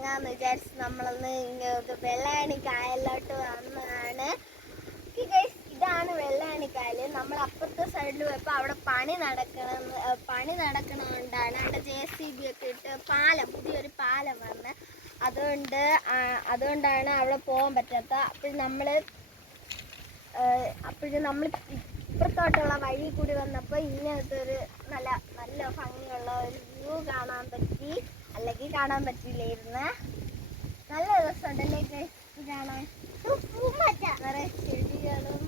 ഇറങ്ങാന്ന് വിചാരിച്ച് നമ്മളൊന്ന് ഇങ്ങോട്ട് വെള്ളായണി കായലിലോട്ട് വന്നതാണ്. ഇതാണ് വെള്ളായണി കായൽ. നമ്മൾ അപ്പുറത്തെ സൈഡിൽ പോയപ്പോൾ അവിടെ പണി നടക്കണോണ്ടാണ് അവിടെ JCB ഒക്കെ ഇട്ട് പുതിയൊരു പാലം വന്ന്, അതുകൊണ്ടാണ് അവിടെ പോകാൻ പറ്റാത്ത. അപ്പോൾ നമ്മൾ ഇപ്പുറത്തോട്ടുള്ള വഴി കൂടി വന്നപ്പോൾ ഇങ്ങനത്തെ ഒരു നല്ല നല്ല ഭംഗിയുള്ള ഒരു വ്യൂ കാണാൻ പറ്റി. അല്ലെങ്കിൽ കാണാൻ പറ്റില്ലായിരുന്നു. നല്ല രസമുണ്ടല്ലേ കാണാൻ. നിറയെ ചെടികളും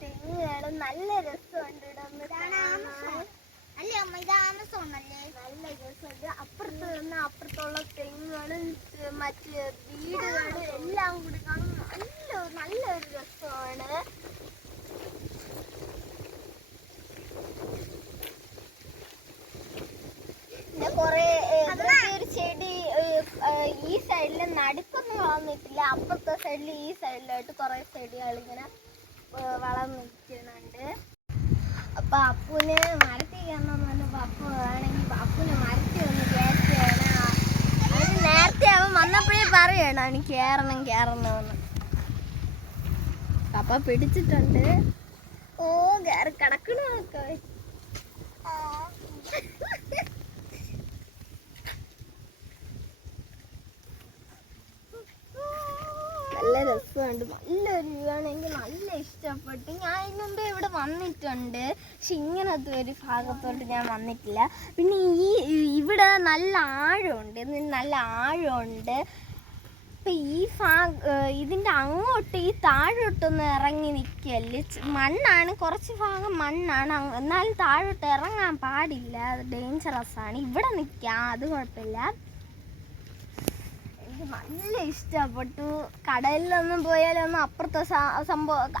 തെങ്ങുകളും നല്ല രസമുണ്ട്. നല്ല രസമുണ്ട്. അപ്പുറത്തുള്ള തെങ്ങുകളും മറ്റ് വീടുകളും എല്ലാം കൂടി കാണാൻ നല്ലൊരു രസമാണ്. പിന്നെ കുറെ ഒരു ചെടി ഈ സൈഡില് നടുക്കൊന്നും വളർന്നിട്ടില്ല. അപ്പുറത്തെ സൈഡിൽ ഈ സൈഡിലായിട്ട് കുറെ ചെടികൾ ഇങ്ങനെ വളർന്നിരിക്കുന്നുണ്ട്. അപ്പൊ അപ്പൂന് മരത്തിൽ കയറണമെന്ന് പറഞ്ഞപ്പോ അപ്പു ആണെങ്കിൽ അപ്പൂന് മരത്തിൽ ഒന്ന് കയറ്റിയാണ്. അവന് നേരത്തെ അവൻ വന്നപ്പോഴേ പറയണം എനിക്ക് കയറണമെന്ന്. അപ്പൊ പിടിച്ചിട്ടുണ്ട്. ഓ കയറി കിടക്കണൊക്കെ. നല്ല രസമുണ്ട്. നല്ലൊരു വ്യൂ ആണെങ്കിൽ നല്ല ഇഷ്ടപ്പെട്ടു. ഞാൻ ഇതിന് മുമ്പേ ഇവിടെ വന്നിട്ടുണ്ട്, പക്ഷെ ഇങ്ങനത്തെ ഒരു ഭാഗത്തോട്ട് ഞാൻ വന്നിട്ടില്ല. പിന്നെ ഇവിടെ നല്ല ആഴമുണ്ട്. അപ്പം ഇതിൻ്റെ അങ്ങോട്ട് ഈ താഴോട്ടൊന്ന് ഇറങ്ങി നിൽക്കല് മണ്ണാണ്, കുറച്ച് ഭാഗം മണ്ണാണ്. എന്നാലും താഴോട്ട് ഇറങ്ങാൻ പാടില്ല, അത് ഡേഞ്ചറസ് ആണ്. ഇവിടെ നിൽക്കാം, അത് കുഴപ്പമില്ല. എനിക്ക് നല്ല ഇഷ്ടപ്പെട്ടു. കടലിലൊന്നും പോയാലൊന്നും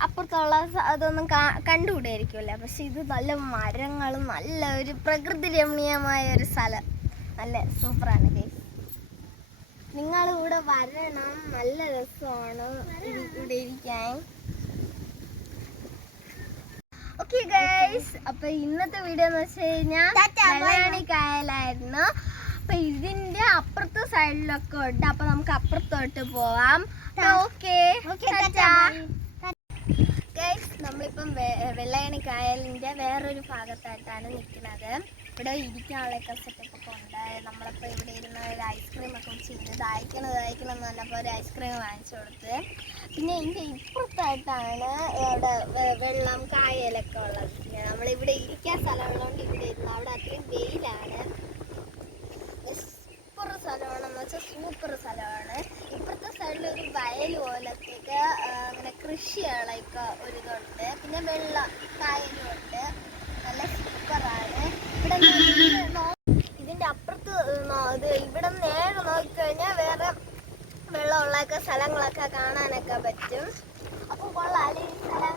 അപ്പുറത്തുള്ള അതൊന്നും കണ്ടുകൂടായിരിക്കുമല്ലോ. പക്ഷെ ഇത് നല്ല മരങ്ങളും നല്ല ഒരു പ്രകൃതി രമണീയമായ ഒരു സ്ഥലം. നല്ല സൂപ്പറാണ് ഗൈസ്. നിങ്ങൾ ഇവിടെ വരണം, നല്ല രസമാണ് ഇവിടെ ഇരിക്കാൻ. ഓക്കെ ഗൈസ്, അപ്പൊ ഇന്നത്തെ വീഡിയോ എന്ന് വെച്ച് കഴിഞ്ഞാൽ വെള്ളായണി കായലായിരുന്നു. അപ്പൊ ഇതിന്റെ അപ്പുറത്തെ സൈഡിലൊക്കെ ഉണ്ട്. അപ്പൊ നമുക്ക് അപ്പുറത്തോട്ട് പോവാം. ഓക്കെ ഗൈസ്, നമ്മളിപ്പം വെള്ളായണി കായലിന്റെ വേറൊരു ഭാഗത്തായിട്ടാണ് നിൽക്കുന്നത്. ഇവിടെ ഇരിക്കാനുള്ളൊക്കെ സെറ്റപ്പ് ഒക്കെ ഉണ്ട്. നമ്മളിപ്പോൾ ഇവിടെ ഇരുന്ന് ഒരു ഐസ്ക്രീം ഒക്കെ ചെയ്ത് ദാഹിക്കണം എന്ന് പറഞ്ഞപ്പോൾ ഒരു ഐസ്ക്രീം വാങ്ങിച്ചു കൊടുത്ത്. പിന്നെ ഇതിൻ്റെ ഇപ്പുറത്തായിട്ടാണ് ഇവിടെ വെള്ളം കായലൊക്കെ ഉള്ളത്. നമ്മളിവിടെ ഇരിക്കാൻ സ്ഥലമുള്ളതുകൊണ്ട് ഇവിടെ ഇരുന്ന്. അവിടെ അത്രയും വെയിലാണ്. സൂപ്പർ സ്ഥലമാണെന്ന് വെച്ചാൽ സൂപ്പർ സ്ഥലമാണ്. ഇപ്പുറത്തെ സൈഡിൽ ഒരു വയൽ പോലത്തേക്ക് അങ്ങനെ കൃഷികളൊക്കെ ഒരിതുണ്ട്. പിന്നെ വെള്ളം കായലുണ്ട്. നല്ല സൂപ്പറാണ്. ഇവിടെ ഇതിൻ്റെ അപ്പുറത്ത് ഇവിടെ നേരെ നോക്കിക്കഴിഞ്ഞാൽ വേറെ വെള്ളമുള്ളൊക്കെ സ്ഥലങ്ങളൊക്കെ കാണാനൊക്കെ പറ്റും. അപ്പോൾ കൊള്ളാം ഈ സ്ഥലം.